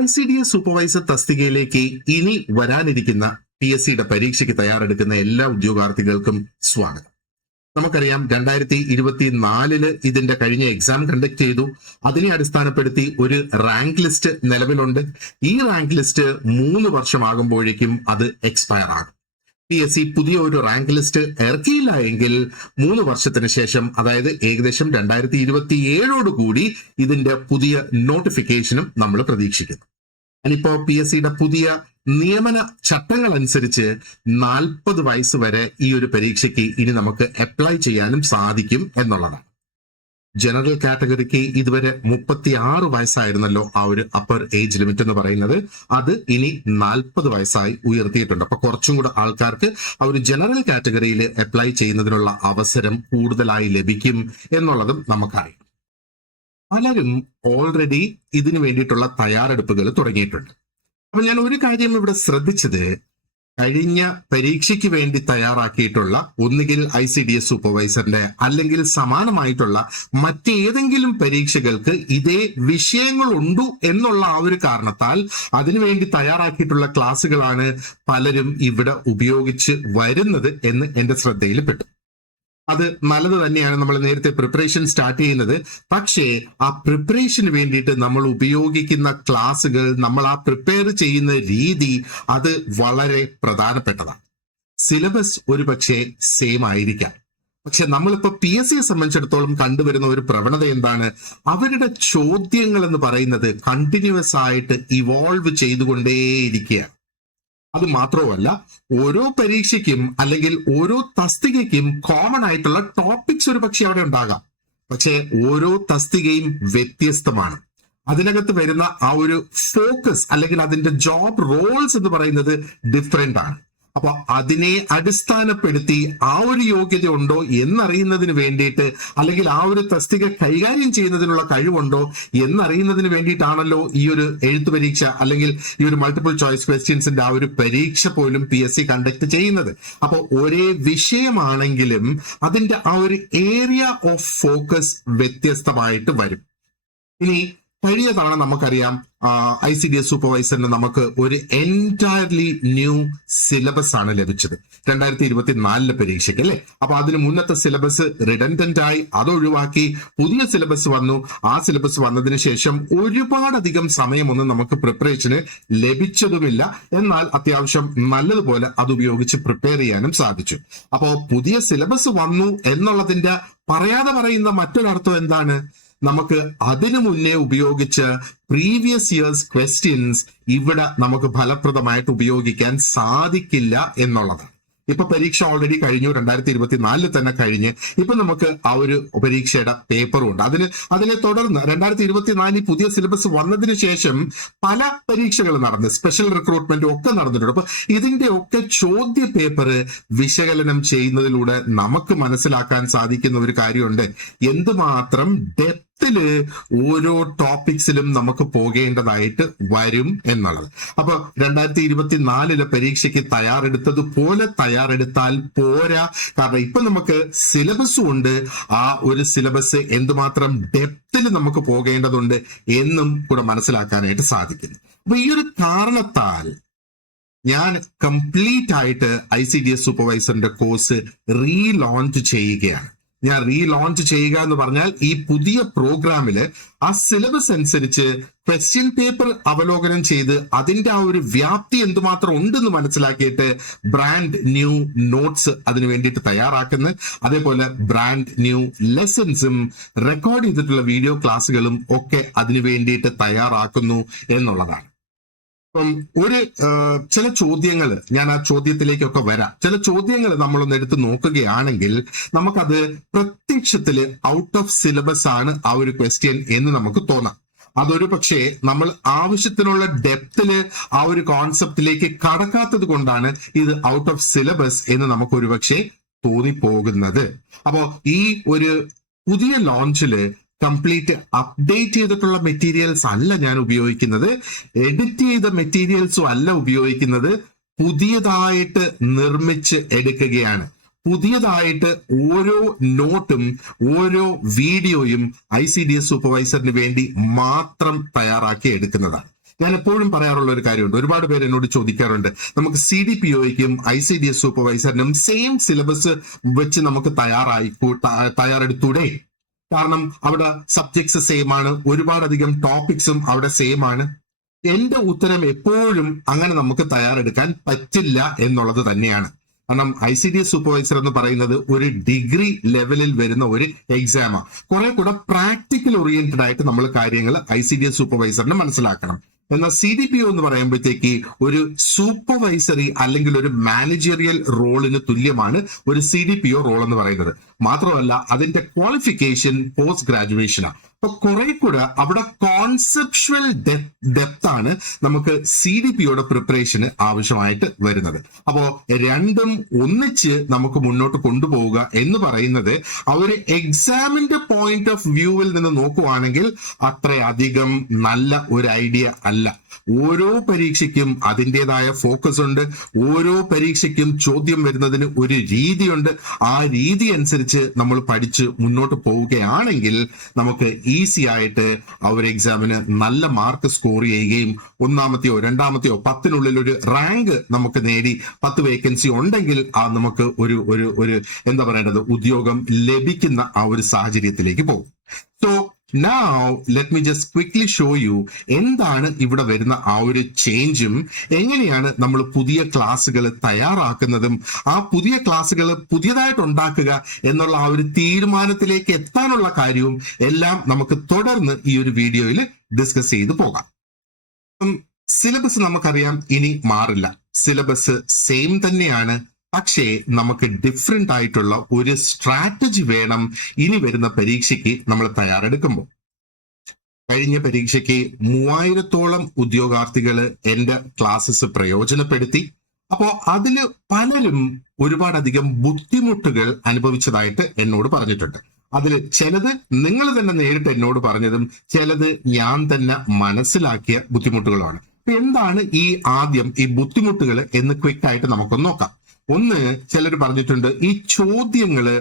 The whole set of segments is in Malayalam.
ICDS സൂപ്പർവൈസർ തസ്തികയിലേക്ക് ഇനി വരാനിരിക്കുന്ന PSCയുടെ പരീക്ഷയ്ക്ക് തയ്യാറെടുക്കുന്ന എല്ലാ ഉദ്യോഗാർത്ഥികൾക്കും സ്വാഗതം. നമുക്കറിയാം 2024 ഇതിന്റെ കഴിഞ്ഞ എക്സാം കണ്ടക്ട് ചെയ്തു. അതിനെ അടിസ്ഥാനപ്പെടുത്തി ഒരു റാങ്ക് ലിസ്റ്റ് നിലവിലുണ്ട്. ഈ റാങ്ക് ലിസ്റ്റ് 3 വർഷമാകുമ്പോഴേക്കും അത് എക്സ്പയർ ആകും. PSC പുതിയ ഒരു റാങ്ക് ലിസ്റ്റ് ഇറക്കിയില്ല എങ്കിൽ 3 വർഷത്തിന് ശേഷം, അതായത് ഏകദേശം 2027 കൂടി ഇതിന്റെ പുതിയ നോട്ടിഫിക്കേഷനും നമ്മൾ പ്രതീക്ഷിക്കുന്നു. ഇനിയിപ്പോ PSCയുടെ പുതിയ നിയമന ചട്ടങ്ങൾ അനുസരിച്ച് 40 വയസ്സ് വരെ ഈ ഒരു പരീക്ഷയ്ക്ക് ഇനി നമുക്ക് അപ്ലൈ ചെയ്യാനും സാധിക്കും എന്നുള്ളതാണ്. ജനറൽ കാറ്റഗറിക്ക് ഇതുവരെ 36 വയസ്സായിരുന്നല്ലോ ആ ഒരു അപ്പർ ഏജ് ലിമിറ്റ് എന്ന് പറയുന്നത്. അത് ഇനി 40 വയസ്സായി ഉയർത്തിയിട്ടുണ്ട്. അപ്പൊ കുറച്ചും കൂടെ ആൾക്കാർക്ക് ആ ഒരു ജനറൽ കാറ്റഗറിയിൽ അപ്ലൈ ചെയ്യുന്നതിനുള്ള അവസരം കൂടുതലായി ലഭിക്കും എന്നുള്ളതും നമുക്കറിയാം. പലരും ഓൾറെഡി ഇതിനു വേണ്ടിയിട്ടുള്ള തയ്യാറെടുപ്പുകൾ തുടങ്ങിയിട്ടുണ്ട്. അപ്പൊ ഞാൻ ഒരു കാര്യം ഇവിടെ ശ്രദ്ധിച്ചത്, കഴിഞ്ഞ പരീക്ഷയ്ക്ക് വേണ്ടി തയ്യാറാക്കിയിട്ടുള്ള ഒന്നുകിൽ ICDS സൂപ്പർവൈസറിന്റെ അല്ലെങ്കിൽ സമാനമായിട്ടുള്ള മറ്റേതെങ്കിലും പരീക്ഷകൾക്ക് ഇതേ വിഷയങ്ങളുണ്ടു എന്നുള്ള ആ ഒരു കാരണത്താൽ അതിനുവേണ്ടി തയ്യാറാക്കിയിട്ടുള്ള ക്ലാസ്സുകളാണ് പലരും ഇവിടെ ഉപയോഗിച്ച് വരുന്നത് എന്ന് എന്റെ ശ്രദ്ധയിൽപ്പെട്ടു. അത് നല്ലത് തന്നെയാണ്. നമ്മൾ നേരത്തെ പ്രിപ്പറേഷൻ സ്റ്റാർട്ട് ചെയ്യുന്നത്. പക്ഷേ ആ പ്രിപ്പറേഷന് വേണ്ടിയിട്ട് നമ്മൾ ഉപയോഗിക്കുന്ന ക്ലാസ്സുകൾ, നമ്മൾ ആ പ്രിപ്പയർ ചെയ്യുന്ന രീതി, അത് വളരെ പ്രധാനപ്പെട്ടതാണ്. സിലബസ് ഒരു പക്ഷേ സെയിം ആയിരിക്കാം. പക്ഷെ നമ്മളിപ്പോ PSCയെ സംബന്ധിച്ചിടത്തോളം കണ്ടുവരുന്ന ഒരു പ്രവണത എന്താണ്? അവരുടെ ചോദ്യങ്ങൾ എന്ന് പറയുന്നത് കണ്ടിന്യൂസ് ആയിട്ട് ഇവോൾവ് ചെയ്തുകൊണ്ടേയിരിക്കുകയാണ്. അത് മാത്രമല്ല, ഓരോ പരീക്ഷയ്ക്കും അല്ലെങ്കിൽ ഓരോ തസ്തികയ്ക്കും കോമൺ ആയിട്ടുള്ള ടോപ്പിക്സ് ഒരു പക്ഷെ അവിടെ ഉണ്ടാകാം. പക്ഷെ ഓരോ തസ്തികയും വ്യത്യസ്തമാണ്. അതിനകത്ത് വരുന്ന ആ ഒരു ഫോക്കസ് അല്ലെങ്കിൽ അതിന്റെ ജോബ് റോൾസ് എന്ന് പറയുന്നത് ഡിഫറെന്റ് ആണ്. അപ്പൊ അതിനെ അടിസ്ഥാനപ്പെടുത്തി ആ ഒരു യോഗ്യത ഉണ്ടോ എന്നറിയുന്നതിന് വേണ്ടിയിട്ട്, അല്ലെങ്കിൽ ആ ഒരു തസ്തിക കൈകാര്യം ചെയ്യുന്നതിനുള്ള കഴിവുണ്ടോ എന്നറിയുന്നതിന് വേണ്ടിയിട്ടാണല്ലോ ഈ ഒരു എഴുത്തു പരീക്ഷ അല്ലെങ്കിൽ ഈ ഒരു മൾട്ടിപ്പിൾ ചോയ്സ് ക്വസ്റ്റ്യൻസിന്റെ ആ ഒരു പരീക്ഷ പോലും PSC കണ്ടക്ട് ചെയ്യുന്നത്. അപ്പോൾ ഒരേ വിഷയമാണെങ്കിലും അതിന്റെ ആ ഒരു ഏരിയ ഓഫ് ഫോക്കസ് വ്യത്യസ്തമായിട്ട് വരും. ഇനി കഴിഞ്ഞ തവണ നമുക്കറിയാം ICDS സൂപ്പർവൈസറിന് നമുക്ക് ഒരു എൻറ്റയർലി ന്യൂ സിലബസ് ആണ് ലഭിച്ചത് 2024 പരീക്ഷയ്ക്ക്, അല്ലെ? അപ്പൊ അതിന് മുന്നത്തെ സിലബസ് റിഡൻഡന്റ് ആയി, അതൊഴിവാക്കി പുതിയ സിലബസ് വന്നു. ആ സിലബസ് വന്നതിന് ശേഷം ഒരുപാടധികം സമയമൊന്നും നമുക്ക് പ്രിപ്പറേഷന് ലഭിച്ചതുമില്ല. എന്നാൽ അത്യാവശ്യം നല്ലതുപോലെ അത് ഉപയോഗിച്ച് പ്രിപ്പയർ ചെയ്യാനും സാധിച്ചു. അപ്പോ പുതിയ സിലബസ് വന്നു എന്നുള്ളതിന്റെ പറയാതെ പറയുന്ന മറ്റൊരർത്ഥം എന്താണ്? നമുക്ക് അതിനു മുന്നേ ഉപയോഗിച്ച പ്രീവിയസ് ഇയേഴ്സ് ക്വസ്റ്റ്യൻസ് ഇവിടെ നമുക്ക് ഫലപ്രദമായിട്ട് ഉപയോഗിക്കാൻ സാധിക്കില്ല എന്നുള്ളതാണ്. ഇപ്പൊ പരീക്ഷ ഓൾറെഡി കഴിഞ്ഞു, 2024 തന്നെ കഴിഞ്ഞ്. ഇപ്പൊ നമുക്ക് ആ ഒരു പരീക്ഷയുടെ പേപ്പറും ഉണ്ട്. അതിനെ തുടർന്ന് 2024 പുതിയ സിലബസ് വന്നതിന് ശേഷം പല പരീക്ഷകൾ നടന്ന്, സ്പെഷ്യൽ റിക്രൂട്ട്മെന്റും ഒക്കെ നടന്നിട്ടുണ്ട്. അപ്പൊ ഇതിന്റെ ഒക്കെ ചോദ്യ പേപ്പർ വിശകലനം ചെയ്യുന്നതിലൂടെ നമുക്ക് മനസ്സിലാക്കാൻ സാധിക്കുന്ന ഒരു കാര്യമുണ്ട്, എന്തുമാത്രം ഡെപ്തില് ഓരോ ടോപ്പിക്സിലും നമുക്ക് പോകേണ്ടതായിട്ട് വരും എന്നുള്ളത്. അപ്പൊ 2024 പരീക്ഷയ്ക്ക് തയ്യാറെടുത്തതുപോലെ തയ്യാറെടുത്താൽ പോരാ. കാരണം ഇപ്പൊ നമുക്ക് സിലബസും ഉണ്ട്. ആ ഒരു സിലബസ് എന്തുമാത്രം ഡെപ്തിൽ നമുക്ക് പോകേണ്ടതുണ്ട് എന്നും കൂടെ മനസ്സിലാക്കാനായിട്ട് സാധിക്കുന്നു. അപ്പൊ ഈ ഒരു കാരണത്താൽ ഞാൻ കംപ്ലീറ്റ് ആയിട്ട് ICDS സൂപ്പർവൈസറിന്റെ കോഴ്സ് റീലോഞ്ച് ചെയ്യുകയാണ്. ഞാൻ റീലോഞ്ച് ചെയ്യുക എന്ന് പറഞ്ഞാൽ ഈ പുതിയ പ്രോഗ്രാമില് ആ സിലബസ് അനുസരിച്ച് ക്വസ്റ്റ്യൻ പേപ്പർ അവലോകനം ചെയ്ത് അതിന്റെ ആ ഒരു വ്യാപ്തി എന്തുമാത്രം ഉണ്ടെന്ന് മനസ്സിലാക്കിയിട്ട് ബ്രാൻഡ് ന്യൂ നോട്ട്സ് അതിനു വേണ്ടിയിട്ട് തയ്യാറാക്കുന്നു. അതേപോലെ ബ്രാൻഡ് ന്യൂ ലെസൺസും റെക്കോർഡ് ചെയ്തിട്ടുള്ള വീഡിയോ ക്ലാസ്സുകളും ഒക്കെ അതിനു വേണ്ടിയിട്ട് തയ്യാറാക്കുന്നു എന്നുള്ളതാണ്. അപ്പം ചില ചോദ്യങ്ങൾ, ഞാൻ ആ ചോദ്യത്തിലേക്കൊക്കെ വരാം. ചില ചോദ്യങ്ങൾ നമ്മളൊന്ന് എടുത്ത് നോക്കുകയാണെങ്കിൽ നമുക്കത് പ്രത്യക്ഷത്തില് ഔട്ട് ഓഫ് സിലബസ് ആണ് ആ ഒരു ക്വസ്റ്റ്യൻ എന്ന് നമുക്ക് തോന്നാം. അതൊരു പക്ഷേ നമ്മൾ ആവശ്യത്തിനുള്ള ഡെപ്തില് ആ ഒരു കോൺസെപ്റ്റിലേക്ക് കടക്കാത്തത് കൊണ്ടാണ് ഇത് ഔട്ട് ഓഫ് സിലബസ് എന്ന് നമുക്ക് ഒരുപക്ഷെ തോന്നിപ്പോകുന്നത്. അപ്പോ ഈ ഒരു പുതിയ ലോഞ്ചില് കംപ്ലീറ്റ് അപ്ഡേറ്റ് ചെയ്തിട്ടുള്ള മെറ്റീരിയൽസ് അല്ല ഞാൻ ഉപയോഗിക്കുന്നത്, എഡിറ്റ് ചെയ്ത മെറ്റീരിയൽസും അല്ല ഉപയോഗിക്കുന്നത്, പുതിയതായിട്ട് നിർമ്മിച്ച് എടുക്കുകയാണ്. പുതിയതായിട്ട് ഓരോ നോട്ടും ഓരോ വീഡിയോയും ICDS സൂപ്പർവൈസറിന് വേണ്ടി മാത്രം തയ്യാറാക്കി എടുക്കുന്നതാണ്. ഞാൻ എപ്പോഴും പറയാറുള്ള ഒരു കാര്യമുണ്ട്, ഒരുപാട് പേര് എന്നോട് ചോദിക്കാറുണ്ട്, നമുക്ക് CDPOയ്ക്കും ICDS സൂപ്പർവൈസറിനും സെയിം സിലബസ് വെച്ച് നമുക്ക് തയ്യാറെടുത്തൂടെ? കാരണം അവിടെ സബ്ജക്ട്സ് സെയിം ആണ്, ഒരുപാടധികം ടോപ്പിക്സും അവിടെ സെയിം ആണ്. എന്റെ ഉത്തരം എപ്പോഴും അങ്ങനെ നമുക്ക് തയ്യാറെടുക്കാൻ പറ്റില്ല എന്നുള്ളത് തന്നെയാണ്. കാരണം ICDS സൂപ്പർവൈസർ എന്ന് പറയുന്നത് ഒരു ഡിഗ്രി ലെവലിൽ വരുന്ന ഒരു എക്സാമാണ്. കുറെ കൂടെ പ്രാക്ടിക്കൽ ഓറിയന്റഡ് ആയിട്ട് നമ്മൾ കാര്യങ്ങൾ ICDS സൂപ്പർവൈസറിന് മനസ്സിലാക്കണം. എന്നാൽ CDPO എന്ന് പറയുമ്പോഴത്തേക്ക് ഒരു സൂപ്പർവൈസറി അല്ലെങ്കിൽ ഒരു മാനേജറിയൽ റോളിന് തുല്യമാണ് ഒരു CDPO റോൾ എന്ന് പറയുന്നത്. മാത്രമല്ല അതിന്റെ ക്വാളിഫിക്കേഷൻ പോസ്റ്റ് ഗ്രാജുവേഷനാണ്. അപ്പൊ കുറെ കൂടെ അവിടെ കോൺസെപ്ച്വൽ ഡെപ്ത് ആണ് നമുക്ക് CDPOയുടെ പ്രിപ്പറേഷന് ആവശ്യമായിട്ട് വരുന്നത്. അപ്പോ രണ്ടും ഒന്നിച്ച് നമുക്ക് മുന്നോട്ട് കൊണ്ടുപോവുക എന്ന് പറയുന്നത് ആ ഒരു എക്സാമിന്റെ പോയിന്റ് ഓഫ് വ്യൂവിൽ നിന്ന് നോക്കുവാണെങ്കിൽ അത്രയധികം നല്ല ഒരു ഐഡിയ അല്ല. ഓരോ പരീക്ഷയ്ക്കും അതിൻ്റെതായ ഫോക്കസ് ഉണ്ട്, ഓരോ പരീക്ഷയ്ക്കും ചോദ്യം വരുന്നതിന് ഒരു രീതിയുണ്ട്. ആ രീതി അനുസരിച്ച് നമ്മൾ പഠിച്ച് മുന്നോട്ട് പോവുകയാണെങ്കിൽ നമുക്ക് ഈസി ആയിട്ട് ആ ഒരു എക്സാമിന് നല്ല മാർക്ക് സ്കോർ ചെയ്യുകയും ഒന്നാമത്തെയോ രണ്ടാമത്തെയോ 10-നുള്ളിൽ ഒരു റാങ്ക് നമുക്ക് നേടി 10 വേക്കൻസി ഉണ്ടെങ്കിൽ നമുക്ക് ഒരു എന്താ പറയേണ്ടത് ഉദ്യോഗം ലഭിക്കുന്ന ആ ഒരു സാഹചര്യത്തിലേക്ക് പോകും. So now let me just quickly show you എന്താണ് ഇവിടെ വരുന്ന ആ ഒരു ചേഞ്ചും എങ്ങനെയാണ് നമ്മൾ പുതിയ ക്ലാസ്സുകൾ തയ്യാറാക്കുന്നതും ആ പുതിയ ക്ലാസ്സുകൾ പുതിയതായിട്ട് ഉണ്ടാക്കുക എന്നുള്ള ആ ഒരു തീരുമാനത്തിലേക്ക് എത്താനുള്ള കാര്യവും എല്ലാം നമുക്ക് തുടർന്ന് ഈ ഒരു വീഡിയോയിൽ ഡിസ്കസ് ചെയ്തു പോകാം. സിലബസ് നമുക്കറിയാം ഇനി മാറില്ല, സിലബസ് സെയിം തന്നെയാണ്. പക്ഷേ നമുക്ക് ഡിഫറെന്റ് ആയിട്ടുള്ള ഒരു സ്ട്രാറ്റജി വേണം ഇനി വരുന്ന പരീക്ഷയ്ക്ക് നമ്മൾ തയ്യാറെടുക്കുമ്പോൾ. കഴിഞ്ഞ പരീക്ഷയ്ക്ക് 3000-ഓളം ഉദ്യോഗാർത്ഥികൾ എന്റെ ക്ലാസ്സസ് പ്രയോജനപ്പെടുത്തി. അപ്പോ അതില് പലരും ഒരുപാടധികം ബുദ്ധിമുട്ടുകൾ അനുഭവിച്ചതായിട്ട് എന്നോട് പറഞ്ഞിട്ടുണ്ട്. അതിൽ ചിലത് നിങ്ങൾ തന്നെ നേരിട്ട് എന്നോട് പറഞ്ഞതും ചിലത് ഞാൻ തന്നെ മനസ്സിലാക്കിയ ബുദ്ധിമുട്ടുകളാണ്. എന്താണ് ആദ്യം ഈ ബുദ്ധിമുട്ടുകൾ എന്ന് ക്വിക്ക് ആയിട്ട് നമുക്കൊന്ന് നോക്കാം. ഒന്ന്, ചിലർ പറഞ്ഞിട്ടുണ്ട് ഈ ചോദ്യങ്ങള്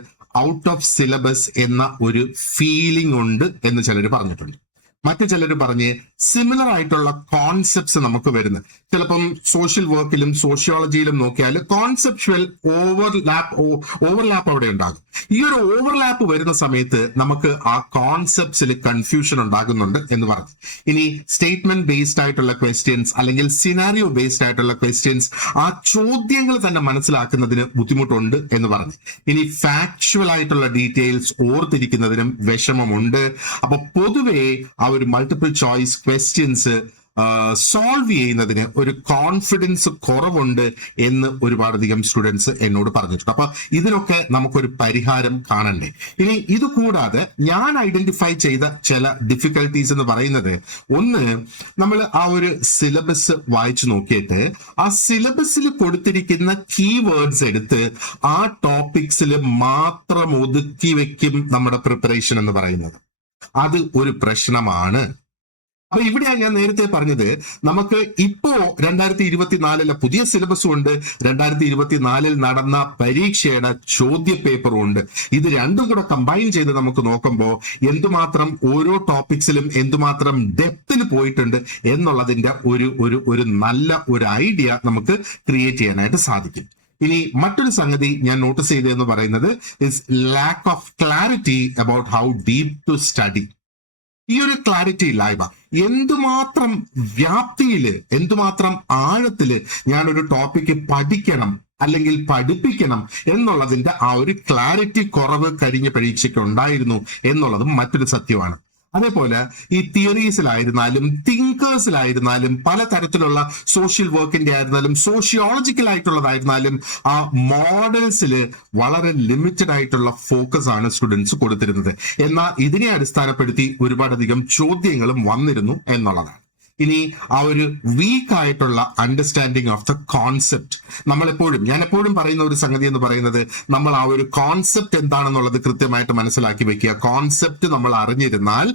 ഔട്ട് ഓഫ് സിലബസ് എന്ന ഒരു ഫീലിംഗ് ഉണ്ട് എന്ന് ചിലർ പറഞ്ഞിട്ടുണ്ട്. മറ്റു ചിലർ പറഞ്ഞ് സിമിലർ ആയിട്ടുള്ള കോൺസെപ്റ്റ്സ് നമുക്ക് വരുന്നത് ചിലപ്പം സോഷ്യൽ വർക്കിലും സോഷ്യോളജിയിലും നോക്കിയാൽ കോൺസെപ്ച്വൽ ഓവർലാപ്പ് അവിടെ ഉണ്ടാകും. ഈ ഒരു ഓവർലാപ്പ് വരുന്ന സമയത്ത് നമുക്ക് ആ കോൺസെപ്റ്റ്സിൽ കൺഫ്യൂഷൻ ഉണ്ടാകുന്നുണ്ട് എന്ന് പറഞ്ഞു. ഇനി സ്റ്റേറ്റ്മെന്റ് ബേസ്ഡ് ആയിട്ടുള്ള ക്വസ്റ്റ്യൻസ് അല്ലെങ്കിൽ സിനാരിയോ ബേസ്ഡ് ആയിട്ടുള്ള ക്വസ്റ്റ്യൻസ് ആ ചോദ്യങ്ങൾ തന്നെ മനസ്സിലാക്കുന്നതിന് ബുദ്ധിമുട്ടുണ്ട് എന്ന് പറഞ്ഞു. ഇനി ഫാക്ച്വൽ ആയിട്ടുള്ള ഡീറ്റെയിൽസ് ഓർത്തിരിക്കുന്നതിനും വിഷമമുണ്ട്. അപ്പൊ പൊതുവെ ആ ഒരു മൾട്ടിപ്പിൾ ചോയ്സ് ക്വസ്റ്റ്യൻസ് സോൾവ് ചെയ്യുന്നതിന് ഒരു കോൺഫിഡൻസ് കുറവുണ്ട് എന്ന് ഒരുപാടധികം സ്റ്റുഡൻസ് എന്നോട് പറഞ്ഞിട്ടുണ്ട്. അപ്പൊ ഇതിനൊക്കെ നമുക്കൊരു പരിഹാരം കാണണ്ടേ. ഇനി ഇത് കൂടാതെ ഞാൻ ഐഡന്റിഫൈ ചെയ്ത ചില ഡിഫിക്കൽട്ടീസ് എന്ന് പറയുന്നത്, ഒന്ന്, നമ്മൾ ആ ഒരു സിലബസ് വായിച്ചു നോക്കിയിട്ട് ആ സിലബസിൽ കൊടുത്തിരിക്കുന്ന കീവേഡ്സ് എടുത്ത് ആ ടോപ്പിക്സിൽ മാത്രം ഒതുക്കി വെക്കും നമ്മുടെ പ്രിപ്പറേഷൻ എന്ന് പറയുന്നത്. അത് ഒരു പ്രശ്നമാണ്. അപ്പൊ ഇവിടെയാണ് ഞാൻ നേരത്തെ പറഞ്ഞത്, നമുക്ക് ഇപ്പോ 2024 പുതിയ സിലബസും ഉണ്ട്, 2024 നടന്ന പരീക്ഷയുടെ ചോദ്യ പേപ്പറും ഉണ്ട്. ഇത് രണ്ടും കൂടെ കമ്പൈൻ ചെയ്ത് നമുക്ക് നോക്കുമ്പോൾ എന്തുമാത്രം ഓരോ ടോപ്പിക്സിലും എന്തുമാത്രം ഡെപ്തിൽ പോയിട്ടുണ്ട് എന്നുള്ളതിന്റെ ഒരു നല്ല ഒരു ഐഡിയ നമുക്ക് ക്രിയേറ്റ് ചെയ്യാനായിട്ട് സാധിക്കും. ഇനി മറ്റൊരു സംഗതി ഞാൻ നോട്ടീസ് ചെയ്തതെന്ന് പറയുന്നത് is lack of clarity about how deep to study. ഈ ഒരു ക്ലാരിറ്റി ഇല്ലായ്മ, എന്തുമാത്രം വ്യാപ്തിയില് എന്തുമാത്രം ആഴത്തില് ഞാനൊരു ടോപ്പിക്ക് പഠിക്കണം അല്ലെങ്കിൽ പഠിപ്പിക്കണം എന്നുള്ളതിന്റെ ആ ഒരു ക്ലാരിറ്റി കുറവ് കഴിഞ്ഞ പരീക്ഷയ്ക്ക് ഉണ്ടായിരുന്നു എന്നുള്ളതും മറ്റൊരു സത്യമാണ്. അതേപോലെ ഈ തിയറീസിലായിരുന്നാലും തിങ്കേഴ്സിലായിരുന്നാലും പലതരത്തിലുള്ള സോഷ്യൽ വർക്കിന്റെ ആയിരുന്നാലും സോഷ്യോളജിക്കൽ ആയിട്ടുള്ളതായിരുന്നാലും ആ മോഡൽസിൽ വളരെ ലിമിറ്റഡ് ആയിട്ടുള്ള ഫോക്കസ് ആണ് സ്റ്റുഡൻസ് കൊടുത്തിരുന്നത്. എന്നാൽ ഇതിനെ അടിസ്ഥാനപ്പെടുത്തി ഒരുപാടധികം ചോദ്യങ്ങളും വന്നിരുന്നു എന്നുള്ളതാണ്. ഇനി ആ ഒരു വീക്ക് ആയിട്ടുള്ള അണ്ടർസ്റ്റാൻഡിങ് ഓഫ് ദ കോൺസെപ്റ്റ്, ഞാൻ എപ്പോഴും പറയുന്ന ഒരു സംഗതി എന്ന് പറയുന്നത്, നമ്മൾ ആ ഒരു കോൺസെപ്റ്റ് എന്താണെന്നുള്ളത് കൃത്യമായിട്ട് മനസ്സിലാക്കി വെക്കുക. കോൺസെപ്റ്റ് നമ്മൾ അറിഞ്ഞിരുന്നാൽ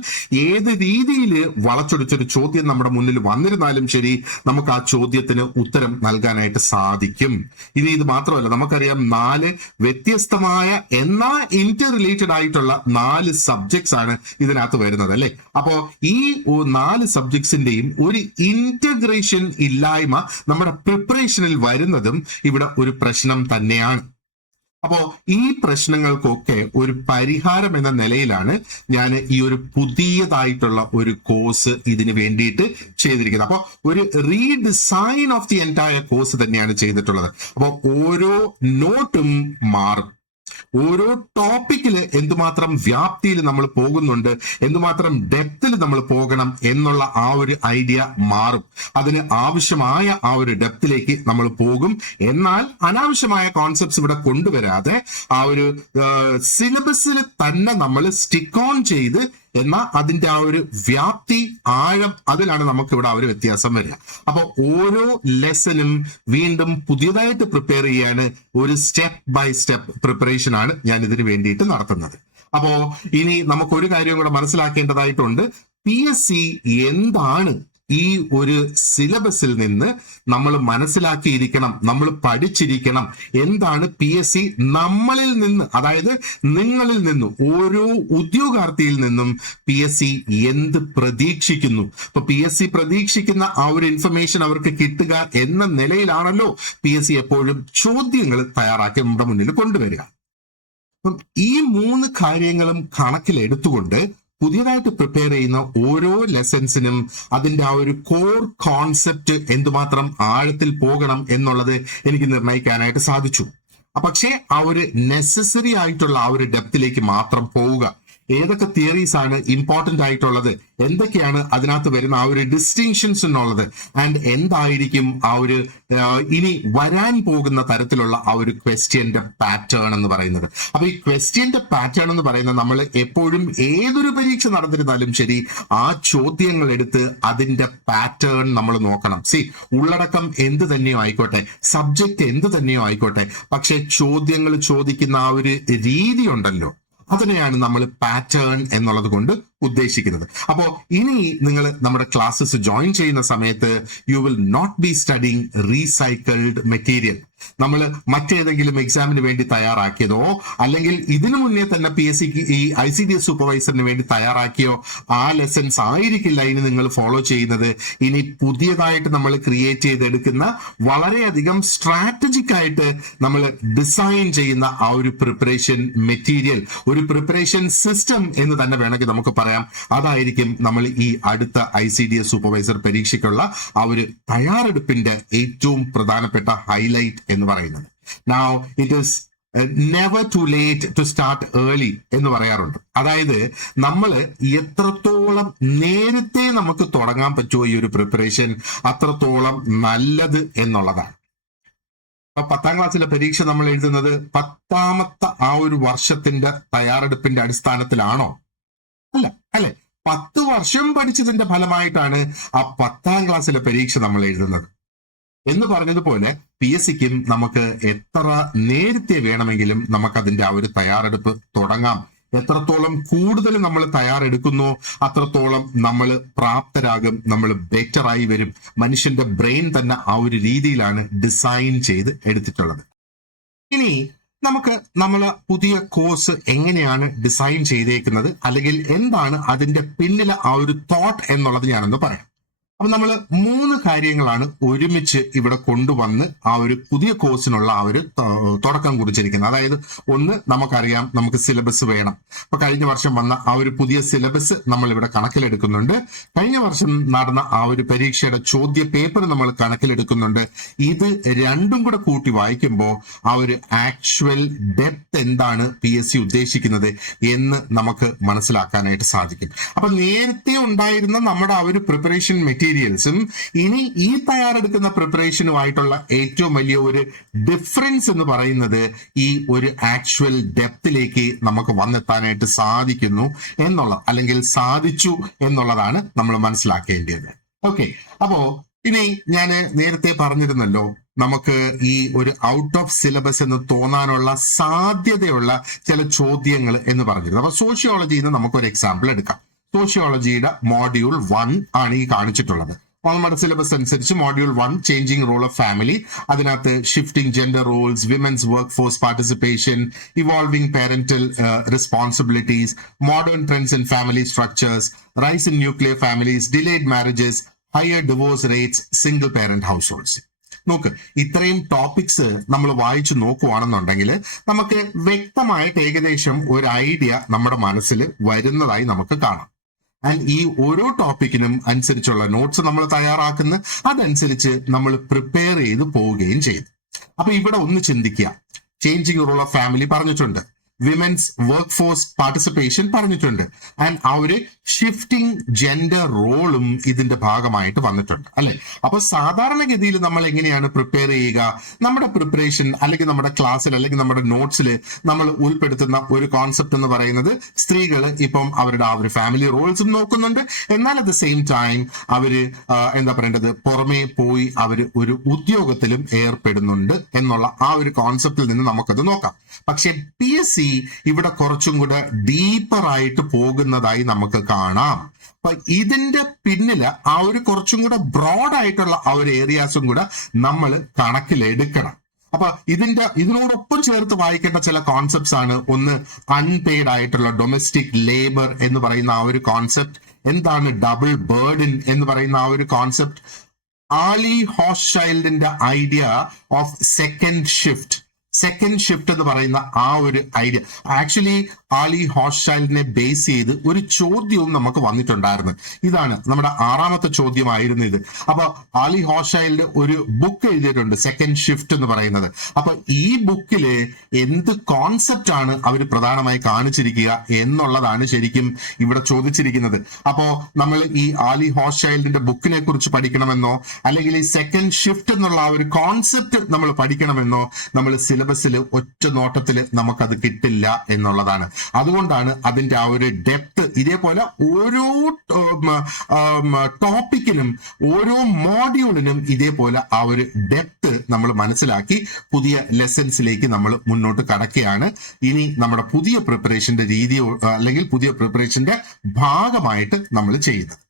ഏത് രീതിയിൽ വളച്ചൊടിച്ചൊരു ചോദ്യം നമ്മുടെ മുന്നിൽ വന്നിരുന്നാലും ശരി, നമുക്ക് ആ ചോദ്യത്തിന് ഉത്തരം നൽകാനായിട്ട് സാധിക്കും. ഇനി ഇത് മാത്രമല്ല, നമുക്കറിയാം 4 വ്യത്യസ്തമായ എന്നാൽ ഇന്റർ റിലേറ്റഡ് ആയിട്ടുള്ള 4 സബ്ജക്ട്സ് ആണ് ഇതിനകത്ത് വരുന്നത് അല്ലെ. അപ്പോ ഈ 4 സബ്ജക്ട്സിന്റെയും ഒരു ഇന്റഗ്രേഷൻ ഇല്ലായ്മ നമ്മുടെ പ്രിപ്പറേഷനിൽ വരുന്നതും ഇവിടെ ഒരു പ്രശ്നം തന്നെയാണ്. അപ്പോ ഈ പ്രശ്നങ്ങൾക്കൊക്കെ ഒരു പരിഹാരം എന്ന നിലയിലാണ് ഞാൻ ഈ ഒരു പുതിയതായിട്ടുള്ള ഒരു കോഴ്സ് ഇതിന് വേണ്ടിയിട്ട് ചെയ്തിരിക്കുന്നത്. അപ്പോൾ ഒരു redesign of the entire course തന്നെയാണ് ചെയ്തിട്ടുള്ളത്. അപ്പോൾ ഓരോ നോട്ടും മാറും. ഓരോ ടോപ്പിക്കില് എന്തുമാത്രം വ്യാപ്തിയിൽ നമ്മൾ പോകുന്നുണ്ട്, എന്തുമാത്രം ഡെപ്തിൽ നമ്മൾ പോകണം എന്നുള്ള ആ ഒരു ഐഡിയ മാറും. അതിന് ആവശ്യമായ ആ ഒരു ഡെപ്തിലേക്ക് നമ്മൾ പോകും. എന്നാൽ അനാവശ്യമായ കോൺസെപ്റ്റ്സ് ഇവിടെ കൊണ്ടുവരാതെ ആ ഒരു സിലബസിൽ തന്നെ നമ്മൾ സ്റ്റിക്ക് ഓൺ ചെയ്ത് എന്നാൽ അതിന്റെ ആ ഒരു വ്യാപ്തി, ആഴം, അതിലാണ് നമുക്ക് ഇവിടെ ആ ഒരു വ്യത്യാസം വരിക. അപ്പോൾ ഓരോ ലെസനും വീണ്ടും പുതിയതായിട്ട് പ്രിപ്പയർ ചെയ്യാണ്, ഒരു സ്റ്റെപ്പ് ബൈ സ്റ്റെപ്പ് പ്രിപ്പറേഷൻ ആണ് ഞാൻ ഇതിന് വേണ്ടിയിട്ട് നടത്തുന്നത്. അപ്പോ ഇനി നമുക്കൊരു കാര്യം കൂടെ മനസ്സിലാക്കേണ്ടതായിട്ടുണ്ട്. PSC എന്താണ് ഈ ഒരു സിലബസിൽ നിന്ന് നമ്മൾ മനസ്സിലാക്കിയിരിക്കണം, നമ്മൾ പഠിച്ചിരിക്കണം. എന്താണ് PSC നമ്മളിൽ നിന്ന്, അതായത് നിങ്ങളിൽ നിന്നും, ഓരോ ഉദ്യോഗാർത്ഥിയിൽ നിന്നും PSC എന്ത് പ്രതീക്ഷിക്കുന്നു. അപ്പൊ PSC പ്രതീക്ഷിക്കുന്ന ആ ഒരു ഇൻഫർമേഷൻ അവർക്ക് കിട്ടുക എന്ന നിലയിലാണല്ലോ PSC എപ്പോഴും ചോദ്യങ്ങൾ തയ്യാറാക്കി നമ്മുടെ മുന്നിൽ കൊണ്ടുവരിക. അപ്പം ഈ 3 കാര്യങ്ങളും കണക്കിലെടുത്തുകൊണ്ട് പുതിയതായിട്ട് പ്രിപ്പയർ ചെയ്യുന്ന ഓരോ ലെസൺസിനും അതിന്റെ ആ ഒരു കോർ കോൺസെപ്റ്റ് എന്തുമാത്രം ആഴത്തിൽ പോകണം എന്നുള്ളത് എനിക്ക് നിർണ്ണയിക്കാനായിട്ട് സാധിച്ചു. പക്ഷേ ആ ഒരു നെസസറി ആയിട്ടുള്ള ആ ഒരു ഡെപ്തിലേക്ക് മാത്രം പോവുക. ഏതൊക്കെ തിയറീസ് ആണ് ഇമ്പോർട്ടന്റ് ആയിട്ടുള്ളത്, എന്തൊക്കെയാണ് അതിനകത്ത് വരുന്ന ആ ഒരു ഡിസ്റ്റിങ്ഷൻസ് എന്നുള്ളത്, ആൻഡ് എന്തായിരിക്കും ആ ഒരു ഇനി വരാൻ പോകുന്ന തരത്തിലുള്ള ആ ഒരു ക്വസ്റ്റ്യന്റെ പാറ്റേൺ എന്ന് പറയുന്നത്. അപ്പൊ ഈ ക്വസ്റ്റ്യന്റെ പാറ്റേൺ എന്ന് പറയുന്നത് നമ്മൾ എപ്പോഴും ഏതൊരു പരീക്ഷ നടന്നിരുന്നാലും ശരി ആ ചോദ്യങ്ങൾ എടുത്ത് അതിന്റെ പാറ്റേൺ നമ്മൾ നോക്കണം. ഉള്ളടക്കം എന്ത് തന്നെയോ ആയിക്കോട്ടെ, സബ്ജക്ട് എന്ത് തന്നെയോ ആയിക്കോട്ടെ, പക്ഷെ ചോദ്യങ്ങൾ ചോദിക്കുന്ന ആ ഒരു രീതി ഉണ്ടല്ലോ, അതിനെയാണ് നമ്മൾ പാറ്റേൺ എന്നുള്ളത് കൊണ്ട് ഉദ്ദേശിക്കുന്നത്. അപ്പോൾ ഇനി നിങ്ങൾ നമ്മുടെ ക്ലാസ്സസ് ജോയിൻ ചെയ്യുന്ന സമയത്ത് you will not be studying recycled material. നമ്മൾ മറ്റേതെങ്കിലും എക്സാമിന് വേണ്ടി തയ്യാറാക്കിയതോ അല്ലെങ്കിൽ ഇതിനു മുന്നേ തന്നെ PSCക്ക് ഈ ICDS സൂപ്പർവൈസറിന് വേണ്ടി തയ്യാറാക്കിയോ ആ ലെസൺസ് ആയിരിക്കില്ല ഇനി നിങ്ങൾ ഫോളോ ചെയ്യുന്നത്. ഇനി പുതിയതായിട്ട് നമ്മൾ ക്രിയേറ്റ് ചെയ്തെടുക്കുന്ന വളരെയധികം സ്ട്രാറ്റജിക് ആയിട്ട് നമ്മൾ ഡിസൈൻ ചെയ്യുന്ന ആ ഒരു പ്രിപ്പറേഷൻ മെറ്റീരിയൽ, ഒരു പ്രിപ്പറേഷൻ സിസ്റ്റം എന്ന് തന്നെ വേണമെങ്കിൽ നമുക്ക് പറയാം. അതായിരിക്കും നമ്മൾ ഈ അടുത്ത ICDS സൂപ്പർവൈസർ പരീക്ഷയ്ക്കുള്ള ആ ഒരു തയ്യാറെടുപ്പിന്റെ ഏറ്റവും പ്രധാനപ്പെട്ട ഹൈലൈറ്റ് എന്ന് പറയുന്നത്. Now it is never too late to start early എന്ന് പറയാറുണ്ട്. അതായത് നമ്മൾ എത്രത്തോളം നേരത്തെ നമുക്ക് തുടങ്ങാൻ പറ്റുമോ ഈ ഒരു പ്രിപ്പറേഷൻ, അത്രത്തോളം നല്ലത് എന്നുള്ളതാണ്. അപ്പൊ 10ാം ക്ലാസ്സിലെ പരീക്ഷ നമ്മൾ എഴുതുന്നത് 10ാമത്തെ ആ ഒരു വർഷത്തിന്റെ തയ്യാറെടുപ്പിന്റെ അടിസ്ഥാനത്തിലാണോ? അല്ല, അല്ലെ? 10 വർഷം പഠിച്ചതിന്റെ ഫലമായിട്ടാണ് ആ 10ാം ക്ലാസ്സിലെ പരീക്ഷ നമ്മൾ എഴുതുന്നത്. എന്ന് പറഞ്ഞതുപോലെ PSCക്കും നമുക്ക് എത്ര നേരത്തെ വേണമെങ്കിലും നമുക്കതിന്റെ ആ ഒരു തയ്യാറെടുപ്പ് തുടങ്ങാം. എത്രത്തോളം കൂടുതൽ നമ്മൾ തയ്യാറെടുക്കുന്നോ അത്രത്തോളം നമ്മൾ പ്രാപ്തരാകും, നമ്മൾ ബെറ്ററായി വരും. മനുഷ്യന്റെ ബ്രെയിൻ തന്നെ ആ ഒരു രീതിയിലാണ് ഡിസൈൻ ചെയ്ത് എടുത്തിട്ടുള്ളത്. ഇനി നമുക്ക് പുതിയ കോഴ്സ് എങ്ങനെയാണ് ഡിസൈൻ ചെയ്തേക്കുന്നത്, അല്ലെങ്കിൽ എന്താണ് അതിന്റെ പിന്നിലെ ആ ഒരു തോട്ട് എന്നുള്ളത് ഞാനൊന്ന് പറയാം. അപ്പൊ നമ്മൾ 3 കാര്യങ്ങളാണ് ഒരുമിച്ച് ഇവിടെ കൊണ്ടുവന്ന് ആ ഒരു പുതിയ കോഴ്സിനുള്ള ആ ഒരു തുടക്കം കുറിച്ചിരിക്കുന്നത്. അതായത് ഒന്ന്, നമുക്കറിയാം നമുക്ക് സിലബസ് വേണം. അപ്പൊ കഴിഞ്ഞ വർഷം വന്ന ആ ഒരു പുതിയ സിലബസ് നമ്മൾ ഇവിടെ കണക്കിലെടുക്കുന്നുണ്ട്. കഴിഞ്ഞ വർഷം നടന്ന ആ ഒരു പരീക്ഷയുടെ ചോദ്യ പേപ്പർ നമ്മൾ കണക്കിലെടുക്കുന്നുണ്ട്. ഇത് രണ്ടും കൂടെ കൂട്ടി വായിക്കുമ്പോൾ ആ ഒരു ആക്ച്വൽ ഡെപ്ത് എന്താണ് PSC ഉദ്ദേശിക്കുന്നത് എന്ന് നമുക്ക് മനസ്സിലാക്കാനായിട്ട് സാധിക്കും. അപ്പൊ നേരത്തെ ഉണ്ടായിരുന്ന നമ്മുടെ ആ ഒരു പ്രിപ്പറേഷൻ മെറ്റീരിയൽസും ഇനി ഈ തയ്യാറെടുക്കുന്ന പ്രിപ്പറേഷനുമായിട്ടുള്ള ഏറ്റവും വലിയ ഒരു ഡിഫറൻസ് എന്ന് പറയുന്നത് ഈ ഒരു ആക്ച്വൽ ഡെപ്തിലേക്ക് നമുക്ക് വന്നെത്താനായിട്ട് സാധിക്കുന്നു എന്നുള്ളത്, അല്ലെങ്കിൽ സാധിച്ചു എന്നുള്ളതാണ് നമ്മൾ മനസ്സിലാക്കേണ്ടത്. ഓക്കെ, അപ്പോ ഇനി ഞാൻ നേരത്തെ പറഞ്ഞിരുന്നല്ലോ നമുക്ക് ഈ ഒരു ഔട്ട് ഓഫ് സിലബസ് എന്ന് തോന്നാനുള്ള സാധ്യതയുള്ള ചില ചോദ്യങ്ങൾ എന്ന് പറഞ്ഞിരുന്നു. അപ്പൊ സോഷ്യോളജിയിൽ നിന്ന് നമുക്കൊരു എക്സാമ്പിൾ എടുക്കാം. സോഷ്യോളജിയുടെ മോഡ്യൂൾ 1 ആണ് ഈ കാണിച്ചിട്ടുള്ളത്. നമ്മുടെ സിലബസ് അനുസരിച്ച് module 1 changing role of family, അതിനകത്ത് shifting gender roles, women's work force participation, evolving parental responsibilities, modern trends in family structures, rise in nuclear families, delayed marriages, higher divorce rates, single parent households. നോക്ക്, ഇത്രയും ടോപ്പിക്സ് നമ്മൾ വായിച്ചു നോക്കുവാണെന്നുണ്ടെങ്കിൽ നമുക്ക് വ്യക്തമായിട്ട് ഏകദേശം ഒരു ഐഡിയ നമ്മുടെ മനസ്സിൽ വരുന്നതായി നമുക്ക് കാണാം. ആൻഡ് ഈ ഓരോ ടോപ്പിക്കിനും അനുസരിച്ചുള്ള നോട്ട്സ് നമ്മൾ തയ്യാറാക്കുന്ന, അതനുസരിച്ച് നമ്മൾ പ്രിപ്പയർ ചെയ്ത് പോവുകയും ചെയ്യും. അപ്പൊ ഇവിടെ ഒന്ന് ചിന്തിക്കുക. ചേഞ്ചിങ് റോൾ ഓഫ് ഫാമിലി പറഞ്ഞിട്ടുണ്ട്, വിമൻസ് വർക്ക് ഫോഴ്സ് പാർട്ടിസിപ്പേഷൻ പറഞ്ഞിട്ടുണ്ട്, ആൻഡ് ആ ഒരു ഷിഫ്റ്റിംഗ് ജെൻഡർ റോളും ഇതിന്റെ ഭാഗമായിട്ട് വന്നിട്ടുണ്ട്, അല്ലെ? അപ്പൊ സാധാരണഗതിയിൽ നമ്മൾ എങ്ങനെയാണ് പ്രിപ്പയർ ചെയ്യുക? നമ്മുടെ പ്രിപ്പറേഷൻ അല്ലെങ്കിൽ നമ്മുടെ ക്ലാസ്സിൽ അല്ലെങ്കിൽ നമ്മുടെ നോട്ട്സിൽ നമ്മൾ ഉൾപ്പെടുത്തുന്ന ഒരു കോൺസെപ്റ്റ് എന്ന് പറയുന്നത്, സ്ത്രീകൾ ഇപ്പം അവരുടെ ആ ഒരു ഫാമിലി റോൾസും നോക്കുന്നുണ്ട്, എന്നാൽ അറ്റ് ദ സെയിം ടൈം അവര് എന്താ പറയേണ്ടത്, പുറമേ പോയി അവർ ഒരു ഉദ്യോഗത്തിലും ഏർപ്പെടുന്നുണ്ട് എന്നുള്ള ആ ഒരു കോൺസെപ്റ്റിൽ നിന്ന് നമുക്കത് നോക്കാം. പക്ഷെ PSC ഇവിടെ കുറച്ചും കൂടെ ഡീപ്പർ ആയിട്ട് പോകുന്നതായി നമുക്ക് കാണാം. അപ്പൊ ഇതിന്റെ പിന്നില് ആ ഒരു കുറച്ചും കൂടെ ബ്രോഡ് ആയിട്ടുള്ള ആ ഒരു ഏരിയാസും കൂടെ നമ്മൾ കണക്കിലെടുക്കണം. അപ്പൊ ഇതിനോടൊപ്പം ചേർത്ത് വായിക്കേണ്ട ചില കോൺസെപ്റ്റ്സ് ആണ്. ഒന്ന്, അൺപെയ്ഡ് ആയിട്ടുള്ള ഡൊമസ്റ്റിക് ലേബർ എന്ന് പറയുന്ന ആ ഒരു കോൺസെപ്റ്റ്. എന്താണ് ഡബിൾ ബേർഡൻ എന്ന് പറയുന്ന ആ ഒരു കോൺസെപ്റ്റ്? ആലി ഹോഷ്ചൈൽഡിന്റെ ഐഡിയ ഓഫ് സെക്കൻഡ് ഷിഫ്റ്റ് എന്ന് പറയുന്ന ആ ഒരു ഐഡിയ, ആക്ച്വലി ആലി ഹോഷ്ചൈൽഡിനെ ബേസ് ചെയ്ത് ഒരു ചോദ്യവും നമുക്ക് വന്നിട്ടുണ്ടായിരുന്നു. ഇതാണ് നമ്മുടെ 6ാമത്തെ ചോദ്യമായിരുന്നു ഇത്. അപ്പൊ ആലി ഹോഷ്ചൈൽഡ് ഒരു ബുക്ക് എഴുതിയിട്ടുണ്ട്, സെക്കൻഡ് ഷിഫ്റ്റ് എന്ന് പറയുന്നത്. അപ്പൊ ഈ ബുക്കില് എന്ത് കോൺസെപ്റ്റ് ആണ് അവർ പ്രധാനമായി കാണിച്ചിരിക്കുക എന്നുള്ളതാണ് ശരിക്കും ഇവിടെ ചോദിച്ചിരിക്കുന്നത്. അപ്പോ നമ്മൾ ഈ ആലി ഹോഷ്ചൈൽഡിന്റെ ബുക്കിനെ കുറിച്ച് പഠിക്കണമെന്നോ അല്ലെങ്കിൽ ഈ സെക്കൻഡ് ഷിഫ്റ്റ് എന്നുള്ള ആ ഒരു കോൺസെപ്റ്റ് നമ്മൾ പഠിക്കണമെന്നോ നമ്മൾ സിലബസിൽ ഒറ്റ നോട്ടത്തിൽ നമുക്കത് കിട്ടില്ല എന്നുള്ളതാണ്. അതുകൊണ്ടാണ് അതിന്റെ ആ ഒരു ഡെപ്ത്, ഇതേപോലെ ഓരോ ടോപ്പിക്കിനും ഓരോ മോഡ്യൂളിനും ഇതേപോലെ ആ ഒരു ഡെപ്ത് നമ്മൾ മനസ്സിലാക്കി പുതിയ ലെസൺസിലേക്ക് നമ്മൾ മുന്നോട്ട് കടക്കുകയാണ്. ഇനി നമ്മുടെ പുതിയ പ്രിപ്പറേഷന്റെ രീതി അല്ലെങ്കിൽ പുതിയ പ്രിപ്പറേഷന്റെ ഭാഗമായിട്ട് നമ്മൾ ചെയ്യുന്നത്.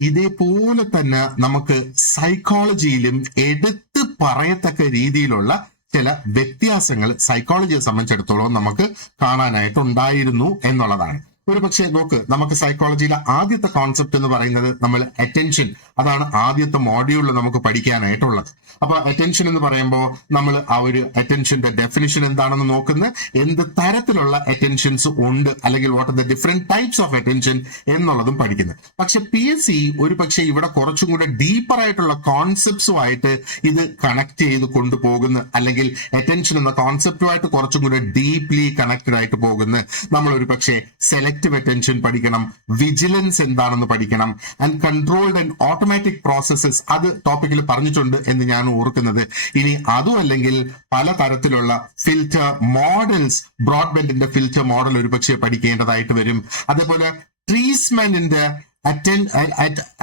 ഇതേപോലെ തന്നെ നമുക്ക് സൈക്കോളജിയിലും എടുത്ത് പറയത്തക്ക രീതിയിലുള്ള ചില വ്യത്യാസങ്ങൾ സൈക്കോളജിയെ സംബന്ധിച്ചിടത്തോളം നമുക്ക് കാണാനായിട്ടുണ്ടായിരുന്നു എന്നുള്ളതാണ്. ഒരു പക്ഷേ നോക്ക്, നമുക്ക് സൈക്കോളജിയിലെ ആദ്യത്തെ കോൺസെപ്റ്റ് എന്ന് പറയുന്നത് നമ്മൾ അറ്റൻഷൻ, അതാണ് ആദ്യത്തെ മോഡ്യൂളിൽ നമുക്ക് പഠിക്കാനായിട്ടുള്ളത്. അപ്പൊ അറ്റൻഷൻ എന്ന് പറയുമ്പോൾ നമ്മൾ ആ ഒരു അറ്റൻഷന്റെ ഡെഫിനിഷൻ എന്താണെന്ന് നോക്കുന്നത്, എന്ത് തരത്തിലുള്ള അറ്റൻഷൻസ് ഉണ്ട് അല്ലെങ്കിൽ what are the different types of attention എന്നുള്ളതും പഠിക്കുന്നത്. പക്ഷെ PSC ഒരു പക്ഷേ ഇവിടെ കുറച്ചും കൂടെ ഡീപ്പർ ആയിട്ടുള്ള കോൺസെപ്റ്റ്സുമായിട്ട് ഇത് കണക്ട് ചെയ്ത് കൊണ്ടുപോകുന്നു, അല്ലെങ്കിൽ അറ്റൻഷൻ എന്ന കോൺസെപ്റ്റുമായിട്ട് കുറച്ചും കൂടെ ഡീപ്ലി കണക്റ്റഡ് ആയിട്ട് പോകുന്നു. നമ്മൾ ഒരു പക്ഷേ സെലക്റ്റീവ് അറ്റൻഷൻ പഠിക്കണം, വിജിലൻസ് എന്താണെന്ന് പഠിക്കണം, and controlled and automatic processes, അത് ടോപ്പിക്കിൽ പറഞ്ഞിട്ടുണ്ട് എന്ന് ഞാൻ ഓർക്കുന്നത്. ഇനി അതും അല്ലെങ്കിൽ പലതരത്തിലുള്ള ഫിൽറ്റർ മോഡൽസ്, ബ്രോഡ്ബെൻഡിന്റെ ഫിൽറ്റർ മോഡൽ ഒരു പക്ഷേ പഠിക്കേണ്ടതായിട്ട് വരും. അതേപോലെ ട്രീസ്മാനിന്റെ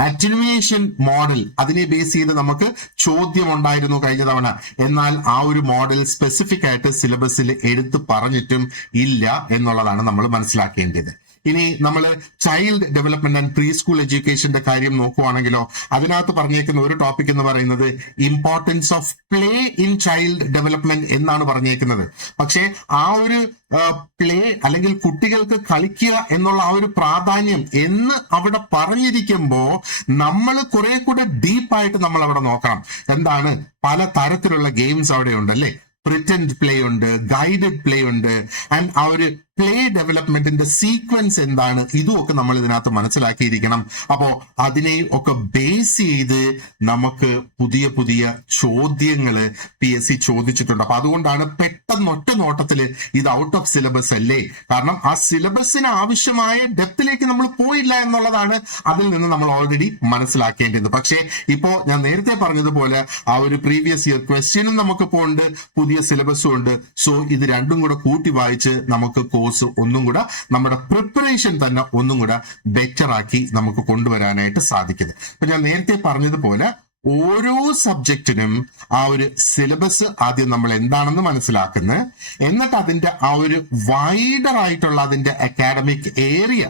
അറ്റനുവേഷൻ മോഡൽ, അതിനെ ബേസ് ചെയ്ത് നമുക്ക് ചോദ്യം ഉണ്ടായിരുന്നു കഴിഞ്ഞ തവണ. എന്നാൽ ആ ഒരു മോഡൽ സ്പെസിഫിക് ആയിട്ട് സിലബസിൽ എടുത്തു പറഞ്ഞിട്ടും ഇല്ല എന്നുള്ളതാണ് നമ്മൾ മനസ്സിലാക്കേണ്ടത്. ഇനി നമ്മൾ child development and preschool എഡ്യൂക്കേഷന്റെ കാര്യം നോക്കുവാണെങ്കിലോ, അതിനകത്ത് പറഞ്ഞേക്കുന്ന ഒരു ടോപ്പിക് എന്ന് പറയുന്നത് importance of play in child development എന്നാണ് പറഞ്ഞേക്കുന്നത്. പക്ഷേ ആ ഒരു പ്ലേ അല്ലെങ്കിൽ കുട്ടികൾക്ക് കളിക്കുക എന്നുള്ള ആ ഒരു പ്രാധാന്യം എന്ന് അവിടെ പറഞ്ഞിരിക്കുമ്പോ നമ്മൾ കുറെ കൂടെ ഡീപ്പായിട്ട് നമ്മൾ അവിടെ നോക്കണം. എന്താണ്, പല തരത്തിലുള്ള ഗെയിംസ് അവിടെ ഉണ്ടല്ലേ. പ്രിറ്റൻഡ് പ്ലേ ഉണ്ട്, ഗൈഡഡ് പ്ലേ ഉണ്ട്, ആൻഡ് ആ ഒരു പ്ലേ ഡെവലപ്മെന്റിന്റെ സീക്വൻസ് എന്താണ്, ഇതുമൊക്കെ നമ്മൾ ഇതിനകത്ത് മനസ്സിലാക്കിയിരിക്കണം. അപ്പോ അതിനെ ഒക്കെ ബേസ് ചെയ്ത് നമുക്ക് പുതിയ പുതിയ ചോദ്യങ്ങള് PSC ചോദിച്ചിട്ടുണ്ട്. അപ്പൊ അതുകൊണ്ടാണ് പെട്ടെന്ന് ഒറ്റ നോട്ടത്തില് ഇത് ഔട്ട് ഓഫ് സിലബസ് അല്ലേ, കാരണം ആ സിലബസിന് ആവശ്യമായ ഡെപ്തിലേക്ക് നമ്മൾ പോയില്ല എന്നുള്ളതാണ് അതിൽ നിന്ന് നമ്മൾ ഓൾറെഡി മനസ്സിലാക്കേണ്ടത്. പക്ഷേ ഇപ്പോ ഞാൻ നേരത്തെ പറഞ്ഞതുപോലെ ആ ഒരു പ്രീവിയസ് ഇയർ ക്വസ്റ്റ്യനും നമുക്കിപ്പോ ഉണ്ട്, പുതിയ സിലബസും ഉണ്ട്. സോ ഇത് രണ്ടും കൂടെ കൂട്ടി വായിച്ച് നമുക്ക് കോഴ്സ് ഒന്നും കൂടെ നമ്മുടെ പ്രിപ്പറേഷൻ തന്നെ ഒന്നും കൂടെ ബെറ്റർ ആക്കി നമുക്ക് കൊണ്ടുവരാനായിട്ട് സാധിക്കുന്നത്. അപ്പൊ ഞാൻ നേരത്തെ പറഞ്ഞതുപോലെ ഓരോ സബ്ജക്റ്റിനും ആ ഒരു സിലബസ് ആദ്യം നമ്മൾ എന്താണെന്ന് മനസ്സിലാക്കുന്നത്, എന്നിട്ട് അതിന്റെ ആ ഒരു വൈഡർ ആയിട്ടുള്ള അതിന്റെ അക്കാഡമിക് ഏരിയ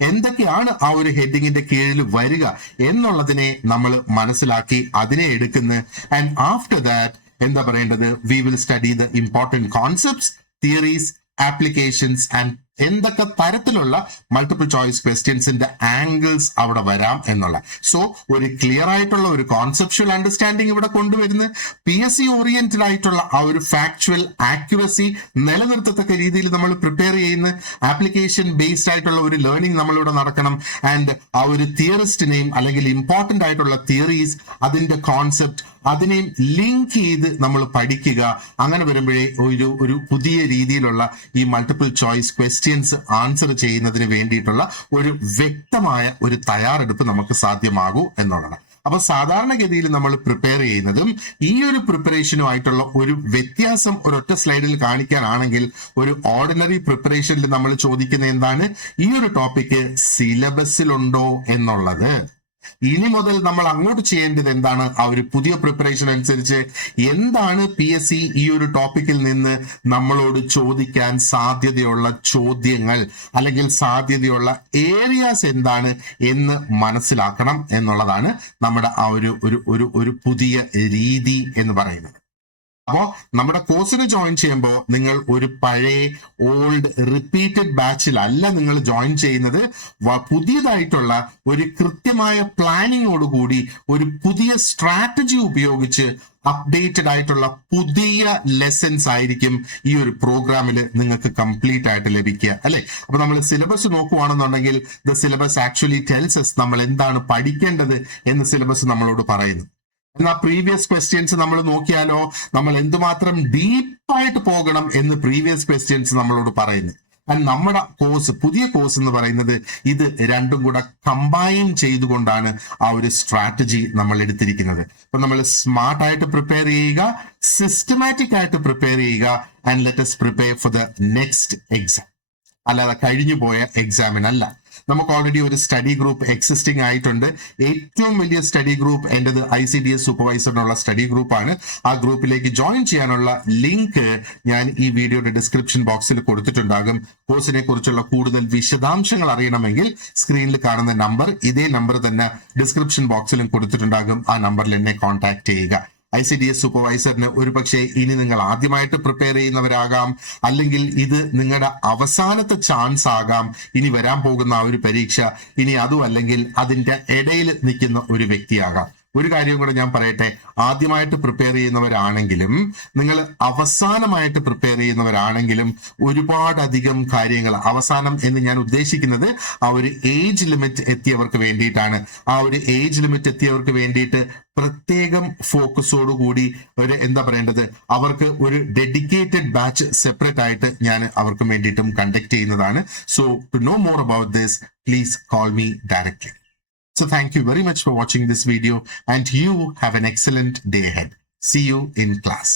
എന്തൊക്കെയാണ് ആ ഒരു ഹെഡിങ്ങിന്റെ കീഴിൽ വരിക എന്നുള്ളതിനെ നമ്മൾ മനസ്സിലാക്കി അതിനെ എടുക്കുന്നു. ആൻഡ് ആഫ്റ്റർ ദാറ്റ് എന്താ പറയേണ്ടത്, we will study the important concepts, theories, applications and എന്തൊക്കെ തരത്തിലുള്ള മൾട്ടിപ്പിൾ ചോയ്സ് ക്വസ്റ്റ്യൻസിന്റെ ആംഗിൾസ് അവിടെ വരാം എന്നുള്ള. സോ ഒരു ക്ലിയർ ആയിട്ടുള്ള ഒരു കോൺസെപ്ച്വൽ അണ്ടർസ്റ്റാൻഡിങ് ഇവിടെ കൊണ്ടുവരുന്ന PSC ഓറിയന്റഡ് ആയിട്ടുള്ള ആ ഒരു ഫാക്ച്വൽ ആക്യുറസി നിലനിർത്തത്തക്ക രീതിയിൽ നമ്മൾ പ്രിപ്പയർ ചെയ്യുന്ന ആപ്ലിക്കേഷൻ ബേസ്ഡ് ആയിട്ടുള്ള ഒരു ലേണിംഗ് നമ്മളിവിടെ നടക്കണം. ആൻഡ് ആ ഒരു തിയറിസ്റ്റിനെയും അല്ലെങ്കിൽ ഇമ്പോർട്ടന്റ് ആയിട്ടുള്ള തിയറീസ്, അതിന്റെ കോൺസെപ്റ്റ്, അതിനെയും ലിങ്ക് ചെയ്ത് നമ്മൾ പഠിക്കുക. അങ്ങനെ വരുമ്പോഴേ ഒരു പുതിയ രീതിയിലുള്ള ഈ മൾട്ടിപ്പിൾ ചോയ്സ് ക്വസ്റ്റ്യൻസ് ആൻസർ ചെയ്യുന്നതിന് വേണ്ടിയിട്ടുള്ള ഒരു വ്യക്തമായ ഒരു തയ്യാറെടുപ്പ് നമുക്ക് സാധ്യമാകൂ എന്നുള്ളതാണ്. അപ്പൊ സാധാരണഗതിയിൽ നമ്മൾ പ്രിപ്പയർ ചെയ്യുന്നതും ഈ ഒരു പ്രിപ്പറേഷനുമായിട്ടുള്ള ഒരു വ്യത്യാസം ഒരൊറ്റ സ്ലൈഡിൽ കാണിക്കാനാണെങ്കിൽ, ഒരു ഓർഡിനറി പ്രിപ്പറേഷനിൽ നമ്മൾ ചോദിക്കുന്ന എന്താണ്, ഈ ഒരു ടോപ്പിക്ക് സിലബസിലുണ്ടോ എന്നുള്ളത്. ഇനി മുതൽ നമ്മൾ അങ്ങോട്ട് ചെയ്യേണ്ടത് എന്താണ്, ആ ഒരു പുതിയ പ്രിപ്പറേഷൻ അനുസരിച്ച് എന്താണ് PSC ഈ ഒരു ടോപ്പിക്കിൽ നിന്ന് നമ്മളോട് ചോദിക്കാൻ സാധ്യതയുള്ള ചോദ്യങ്ങൾ അല്ലെങ്കിൽ സാധ്യതയുള്ള ഏരിയാസ് എന്താണ് എന്ന് മനസ്സിലാക്കണം എന്നുള്ളതാണ് നമ്മുടെ ആ ഒരു പുതിയ രീതി എന്ന് പറയുന്നത്. അപ്പോ നമ്മുടെ കോഴ്സിന് ജോയിൻ ചെയ്യുമ്പോൾ നിങ്ങൾ ഒരു പഴയ ഓൾഡ് റിപ്പീറ്റഡ് ബാച്ചിലല്ല നിങ്ങൾ ജോയിൻ ചെയ്യുന്നത്. പുതിയതായിട്ടുള്ള ഒരു കൃത്യമായ പ്ലാനിങ്ങോടുകൂടി ഒരു പുതിയ സ്ട്രാറ്റജി ഉപയോഗിച്ച് അപ്ഡേറ്റഡ് ആയിട്ടുള്ള പുതിയ ലെസൺസ് ആയിരിക്കും ഈ ഒരു പ്രോഗ്രാമിൽ നിങ്ങൾക്ക് കംപ്ലീറ്റ് ആയിട്ട് ലഭിക്കുക, അല്ലെ? അപ്പൊ നമ്മൾ സിലബസ് നോക്കുവാണെന്നുണ്ടെങ്കിൽ the syllabus actually tells us നമ്മൾ എന്താണ് പഠിക്കേണ്ടത് എന്ന് സിലബസ് നമ്മളോട് പറയുന്നു. എന്നാൽ പ്രീവിയസ് ക്വസ്റ്റ്യൻസ് നമ്മൾ നോക്കിയാലോ, നമ്മൾ എന്തുമാത്രം ഡീപ്പായിട്ട് പോകണം എന്ന് പ്രീവിയസ് ക്വസ്റ്റ്യൻസ് നമ്മളോട് പറയുന്നു. നമ്മുടെ കോഴ്സ്, പുതിയ കോഴ്സ് എന്ന് പറയുന്നത് ഇത് രണ്ടും കൂടെ കമ്പൈൻ ചെയ്തുകൊണ്ടാണ് ആ ഒരു സ്ട്രാറ്റജി നമ്മൾ എടുത്തിരിക്കുന്നത്. അപ്പൊ നമ്മൾ സ്മാർട്ടായിട്ട് പ്രിപ്പയർ ചെയ്യുക, സിസ്റ്റമാറ്റിക് ആയിട്ട് പ്രിപ്പയർ ചെയ്യുക, and let us prepare for the next exam. അല്ലാതെ കഴിഞ്ഞു പോയ എക്സാമിനല്ല. നമുക്ക് ഓൾറെഡി ഒരു സ്റ്റഡി ഗ്രൂപ്പ് എക്സിസ്റ്റിംഗ് ആയിട്ടുണ്ട്. ഏറ്റവും വലിയ സ്റ്റഡി ഗ്രൂപ്പ് എന്റേത് ICDS സൂപ്പർവൈസറിനുള്ള സ്റ്റഡി ഗ്രൂപ്പാണ്. ആ ഗ്രൂപ്പിലേക്ക് ജോയിൻ ചെയ്യാനുള്ള ലിങ്ക് ഞാൻ ഈ വീഡിയോയുടെ ഡിസ്ക്രിപ്ഷൻ ബോക്സിൽ കൊടുത്തിട്ടുണ്ടാകും. കോഴ്സിനെ കുറിച്ചുള്ള കൂടുതൽ വിശദാംശങ്ങൾ അറിയണമെങ്കിൽ സ്ക്രീനിൽ കാണുന്ന നമ്പർ, ഇതേ നമ്പർ തന്നെ ഡിസ്ക്രിപ്ഷൻ ബോക്സിലും കൊടുത്തിട്ടുണ്ടാകും. ആ നമ്പറിൽ എന്നെ കോൺടാക്ട് ചെയ്യുക. ICDS സൂപ്പർവൈസറിന് ഒരുപക്ഷെ ഇനി നിങ്ങൾ ആദ്യമായിട്ട് പ്രിപ്പയർ ചെയ്യുന്നവരാകാം, അല്ലെങ്കിൽ ഇത് നിങ്ങളുടെ അവസാനത്തെ ചാൻസ് ആകാം ഇനി വരാൻ പോകുന്ന ആ ഒരു പരീക്ഷ. ഇനി അതും അല്ലെങ്കിൽ അതിന്റെ ഇടയിൽ നിൽക്കുന്ന ഒരു വ്യക്തിയാകാം. ഒരു കാര്യം കൂടെ ഞാൻ പറയട്ടെ, ആദ്യമായിട്ട് പ്രിപ്പയർ ചെയ്യുന്നവരാണെങ്കിലും നിങ്ങൾ അവസാനമായിട്ട് പ്രിപ്പയർ ചെയ്യുന്നവരാണെങ്കിലും ഒരുപാടധികം കാര്യങ്ങൾ, അവസാനം എന്ന് ഞാൻ ഉദ്ദേശിക്കുന്നത് ആ ഒരു ഏജ് ലിമിറ്റ് എത്തിയവർക്ക് വേണ്ടിയിട്ടാണ്. ആ ഒരു ഏജ് ലിമിറ്റ് എത്തിയവർക്ക് വേണ്ടിയിട്ട് പ്രത്യേകം ഫോക്കസോടുകൂടി ഒരു എന്താ പറയേണ്ടത്, അവർക്ക് ഒരു ഡെഡിക്കേറ്റഡ് ബാച്ച് സെപ്പറേറ്റ് ആയിട്ട് ഞാൻ അവർക്ക് വേണ്ടിയിട്ടും കണ്ടക്ട് ചെയ്യുന്നതാണ്. So to know more about this, please call me directly. So thank you very much for watching this video, and you have an excellent day ahead. See you in class.